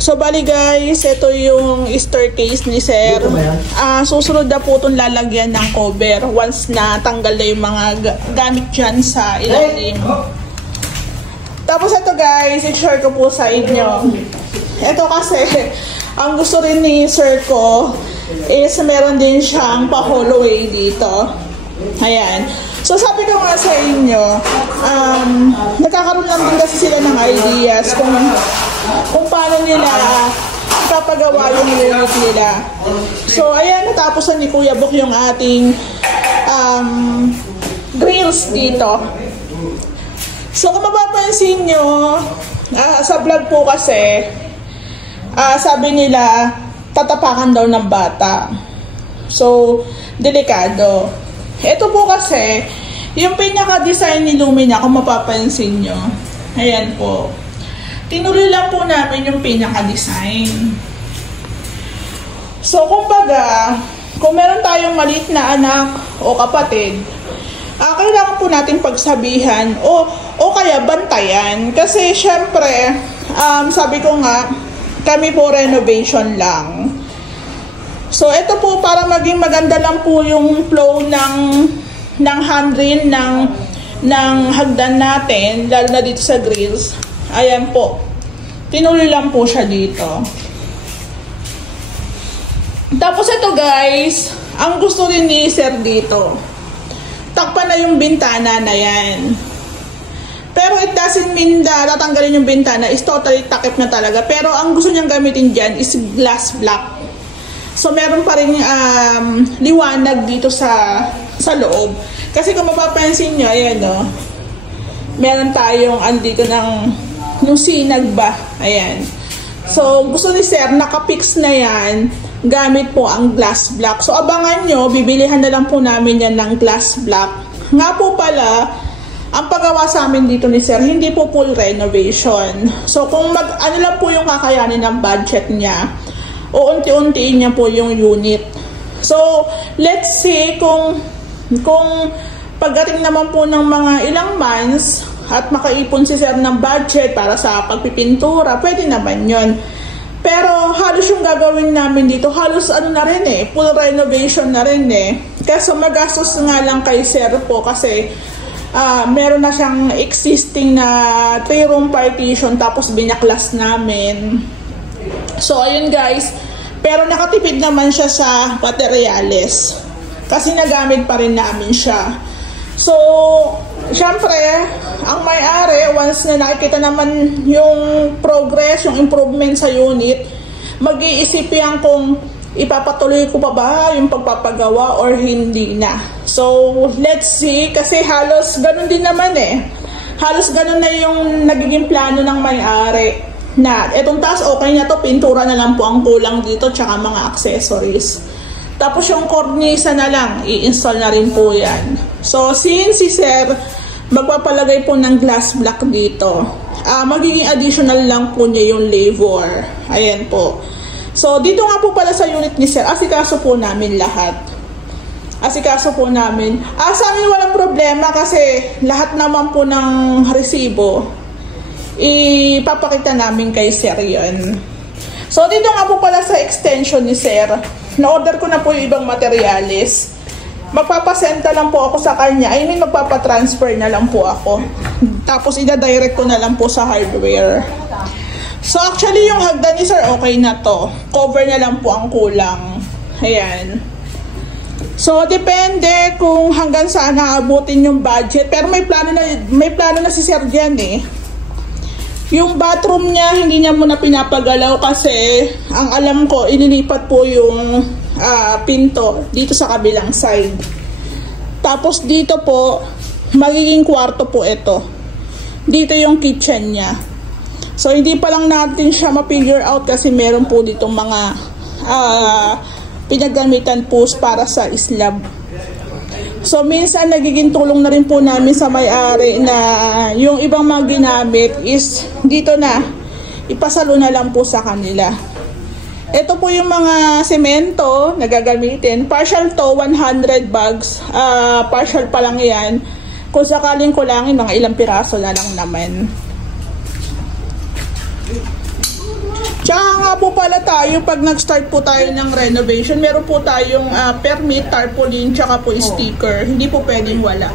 So, bali guys, ito yung staircase ni Sir. Susunod na po itong lalagyan ng cover once na tanggal na yung mga gamit dyan sa ilalim. Tapos ito guys, i-share ko po sa inyo. Ito kasi, ang gusto rin ni Sir ko is meron din siyang pa-holloway dito. Ayan. So sabi ko nga sa inyo, nagkakaroon lang din kasi sila ng ideas kung paano nila kapagawa yung unit nila. So ayan, natapos na ni Kuya Bok yung ating grills dito. So kung mapapansin nyo, sa vlog po kasi, sabi nila, tatapakan daw ng bata. So, delikado. Ito po kasi, yung pinaka-design ni Lumina, kung mapapansin nyo, ayan po. Tinuloy lang po namin yung pinaka-design. So, kumbaga, kung meron tayong maliit na anak o kapatid, kailangan po natin pagsabihan o kaya bantayan. Kasi, syempre, sabi ko nga, kami po renovation lang. So, ito po para maging maganda lang po yung flow ng handrail ng hagdan natin, lalo na dito sa grills. Ayan po. Tinuloy lang po siya dito. Tapos ito guys, ang gusto rin ni Sir dito, takpan na yung bintana na yan. Pero it doesn't mean na tatanggalin yung bintana, is totally takip na talaga. Pero ang gusto niyang gamitin dyan is glass block. So, meron pa rin liwanag dito sa loob. Kasi kung mapapansin nyo, ayan o, meron tayong andito yung sinag ba. Ayan. So, gusto ni Sir, nakapix na yan, gamit po ang glass block. So, abangan nyo, bibilihan na lang po namin yan ng glass block. Nga po pala, ang paggawa sa amin dito ni Sir, hindi po full renovation. So, kung ano lang po yung kakayanin ng budget niya, o unti-untiin niya po yung unit. So, let's see kung pagdating naman po ng mga ilang months at makaipon si Sir ng budget para sa pagpipintura, pwede naman yun. Pero halos yung gagawin namin dito, halos ano na rin full renovation na rin Kasi magastos nga lang kay Sir po kasi meron na siyang existing na 3-room partition tapos binaklas namin. So, ayun guys. Pero nakatipid naman siya sa materyales. Kasi nagamit pa rin namin siya. So, syempre, ang may-ari, once na nakikita naman yung progress, yung improvement sa unit, mag-iisip yan kung ipapatuloy ko pa ba yung pagpapagawa or hindi na. So, let's see. Kasi halos ganun din naman Halos ganun na yung nagiging plano ng may-ari. Na etong taas okay na to, pintura na lang po ang kulang dito tsaka mga accessories. Tapos yung cornisa na lang, i-install na rin po yan. So since si Sir magpapalagay po ng glass block dito, magiging additional lang po niya yung labor. Ayan po. So dito nga po pala sa unit ni Sir, asikaso po namin lahat. Asikaso po namin. Sa amin walang problema kasi lahat naman po ng resibo ipapakita namin kay Sir yun. So, dito nga po pala sa extension ni Sir, na-order ko na po yung ibang materials. Magpapasenta lang po ako sa kanya. I mean, magpapatransfer na lang po ako. Tapos, ida-direct ko na lang po sa hardware. So, actually, yung hagdan ni Sir, okay na to. Cover na lang po ang kulang. Ayan. So, depende kung hanggang saan naabutin yung budget. Pero may plano na si Sir dyan Yung bathroom niya, hindi niya muna pinapagalaw kasi ang alam ko, ililipat po yung pinto dito sa kabilang side. Tapos dito po, magiging kwarto po ito. Dito yung kitchen niya. So, hindi pa lang natin siya ma-figure out kasi meron po dito mga pinagamitan po para sa slab. So, minsan nagiging tulong na rin po namin sa may-ari na yung ibang mga ginamit is dito na, ipasalo na lang po sa kanila. Ito po yung mga semento na gagamitin. Partial to, 100 bags. Partial pa lang yan. Kung sakaling kulangin, mga ilang piraso na lang naman. nga po pala tayo, pag nag-start po tayo ng renovation, meron po tayong permit, tarpaulin, tsaka po sticker. Hindi po pwedeng wala.